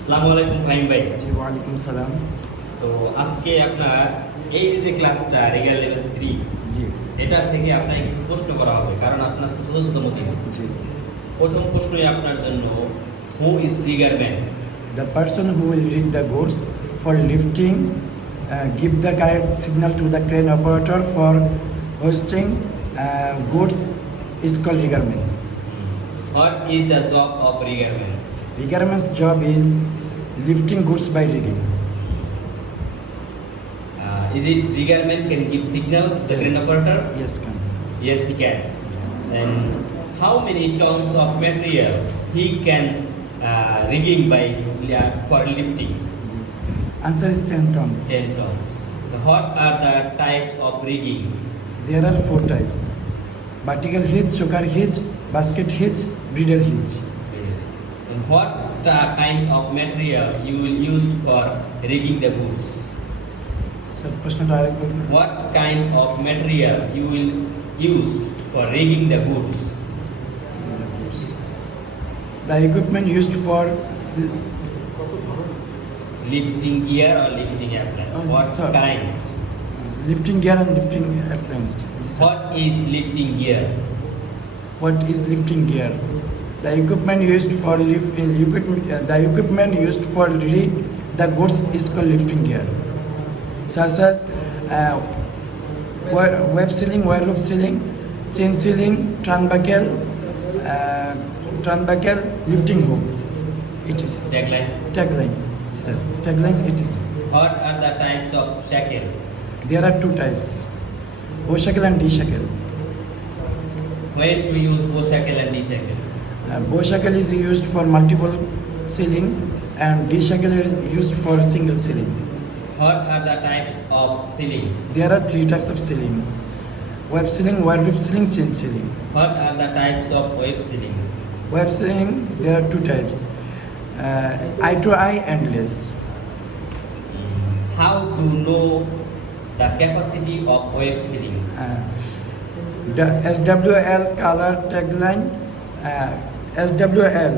আসসালামু আলাইকুম ফাহিম ভাই। জি ওয়ালাইকুম সালাম। তো আজকে আপনার এই যে ক্লাসটা রিগাল লেভেল থ্রি জি। এটা থেকে আপনাকে একটু প্রশ্ন করা হবে? কারণ আপনার চতুর্থতম দিন জি। প্রথম প্রশ্নই আপনার জন্য who is rigger man the person who will read the goods for lifting give the correct signal to the crane operator for hoisting goods is call rigger man what is the job of rigger man Riggerman's job is lifting goods by rigging. Uh, is it riggerman can give signal the yes. operator? Yes, can. Yes, he can. And how many tons of material he can uh, rigging by uh, for lifting? The answer is 10 tons. 10 tons. What are the types of rigging? There are four types. Vertical hitch, shocker hitch, basket hitch, bridle hitch what uh, kind of material you will use for rigging the boots? Sir prashna direct what kind of material you will use for rigging the boots? The equipment used for lifting gear or lifting appliance? Oh, what sir. kind? Lifting gear and lifting appliance. What is lifting gear? What is lifting gear? The equipment used for lift, uh, equipment, uh, the equipment used for rig the goods is called lifting gear, such as uh, web sealing, wire rope sealing, chain sealing, turnbuckle, uh, turnbuckle, lifting hook. It is Tagline. taglines, sir. Taglines. It is. What are the types of shackle? There are two types, O shackle and D shackle. When to use bow shackle and D shackle? Bow shackle is used for multiple sealing and D shackle is used for single sealing. What are the types of sealing? There are three types of sealing. Web sealing, wire rip sealing, chain sealing. What are the types of web sealing? Web sealing, there are two types. Uh, eye to eye and less. How to know the capacity of web sealing? Uh, the SWL color tagline, SWL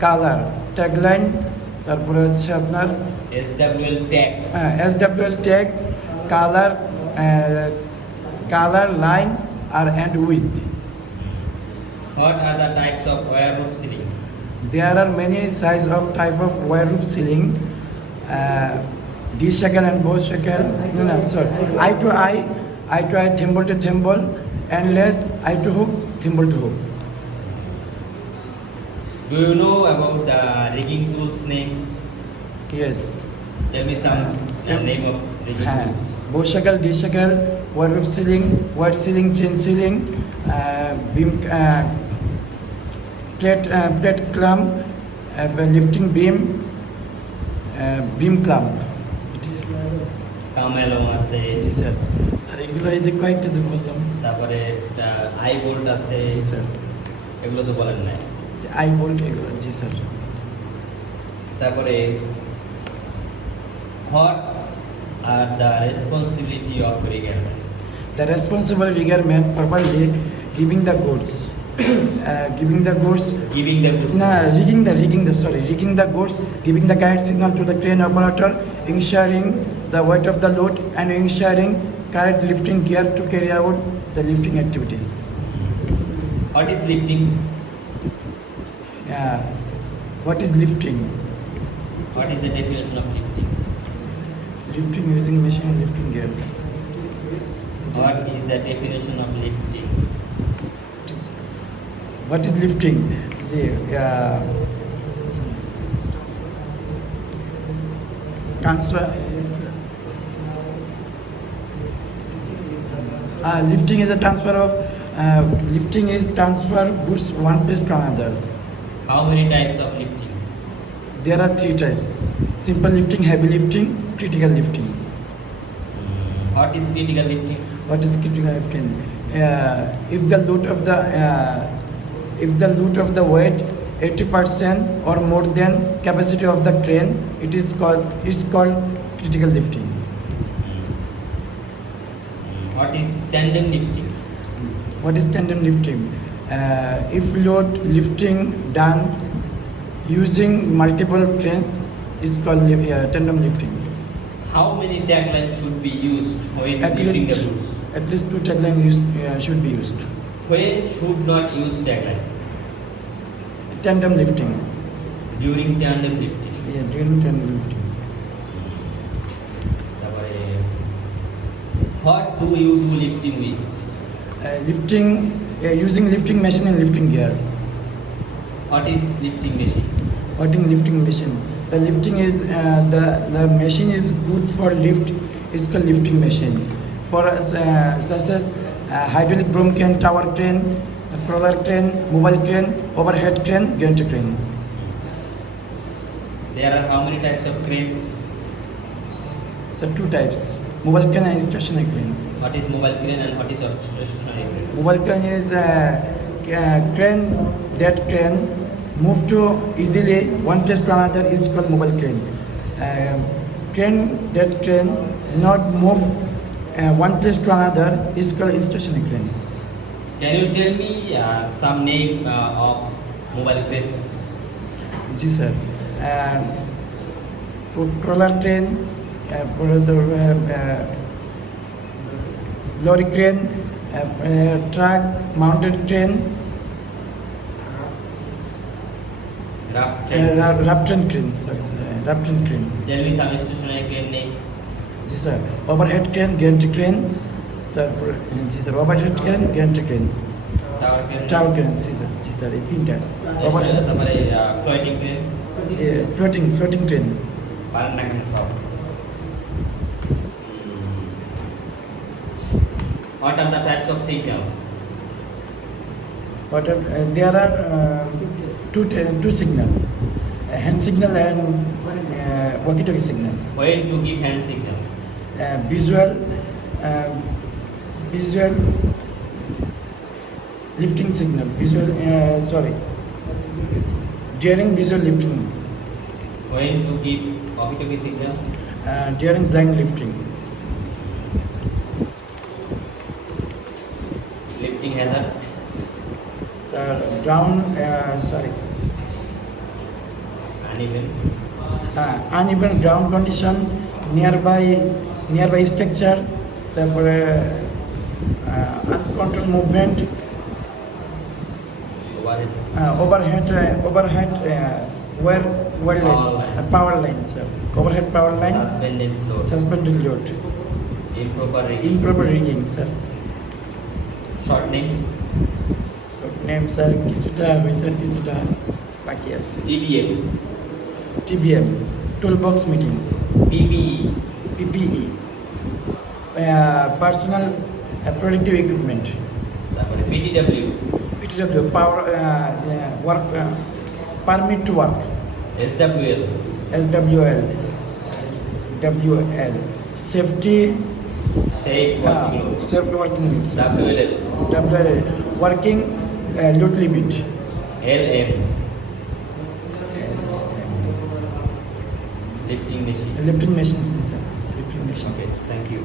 colour tagline তারপরে হচ্ছে আপনার SWL tag হ্যাঁ SWL tag colour colour line R and with what are the types of wire rope sling there are many size of type of wire rope sling D shackle and bow shackle না sorry eye to eye eye to eye thimble to thimble and lace eye to hook thimble to hook Do you know about the rigging tools name? Yes. Tell me some the Yep. name of rigging হ্যাঁ tools. Bow shackle D shackle wire rope sling white sling chain sling beam plate plate clamp lifting beam beam clamp কামেলম আছে জি sir আর এগুলো এই যে কয়েকটা যে বললাম তারপরে uh, আই বোল্ট আছে জি স্যার এগুলো তো বলেন নাই আই বোল্ট এগুলো জি স্যার তারপরে what are the responsibility of riggerman the responsible riggerman properly giving the goods giving the goods giving the no rigging the rigging the sorry rigging the goods giving the correct signal to the crane operator ensuring the weight of the load and ensuring correct lifting gear to carry out the lifting activities what is lifting Yeah. What is lifting? What is the definition of lifting? Lifting using machine and lifting gear. What is the definition of lifting? What is lifting? The, uh, transfer is. Uh, ah, lifting is a transfer of uh, lifting is transfer goods one place to another. How many types of lifting? There are three types simple lifting, heavy lifting, critical lifting. Hmm, what is critical lifting? What is critical lifting? Uh, if the load of the uh, if the load of the weight 80% or more than capacity of the crane, it is called it's called critical lifting. Hmm, hmm. What is tandem lifting? What is tandem lifting? Uh, if load lifting done using multiple cranes is called uh, tandem lifting. How many taglines should be used when at lifting least, the goods? At least two taglines uh, should be used. When should not use tagline? Tandem lifting. During tandem lifting? Yeah, during tandem lifting. What do you do lifting with? Uh, lifting uh, using lifting machine and lifting gear. What is lifting machine? What is lifting machine? The lifting is uh, the the machine is good for lift. It's called lifting machine. For us, uh, such as uh, hydraulic broom crane, tower crane, crawler crane, mobile crane, overhead crane, gantry crane. There are how many types of crane? So two types: mobile crane and stationary crane what is mobile crane and what is your crane? Mobile crane is uh, a crane that crane move to easily one place to another is called mobile crane. Um, crane that crane not move uh, one place to another is called institutional crane. Can you tell me uh, some name uh, of mobile crane? জি sir crawler crane তারপরে crane. ra- Rapton crane, sorry, sir, uh, Rapton crane. Tell me some stationary crane name. জি sir overhead crane gantry crane তারপর জি sir overhead crane gantry crane Tower crane. Tower crane জি sir জি sir এই তিনটা overhead তারপরে floating crane যে floating floating train পারেন না কেন সব What are the types of signal? What are, uh, there are uh, two t- two signal, uh, hand signal and uh, walkie-talkie signal. When to give hand signal? Uh, visual, um, visual lifting signal. Visual, uh, sorry. During visual lifting, When to give walkie-talkie signal? uh, during blind lifting. Lifting hazard? Sir, ground, uh, sorry, Uneven? uh, uneven ground condition, nearby, nearby structure, তারপরে uh, uncontrolled movement, Overhead? uh, overhead, uh, overhead, uh, where, where Power line, line. Uh, power line, sir, overhead power line, Suspended load? suspended load, Improper rigging? improper rigging, sir. Short name? So, name, sir, কিছুটা হয়েছে আর কিছুটা বাকি আছে TBM? TBM, toolbox meeting. PPE? PPE, uh, personal uh, protective equipment, তারপরে PTW? PTW, power, uh, yeah, work, uh, permit to work, SWL? SWL, SWL, safety, Safe working load? safe working limits, WLL? WL, working uh, load limit, LM? Lifting machine? lifting machines, sir, lifting machine. Okay, thank you.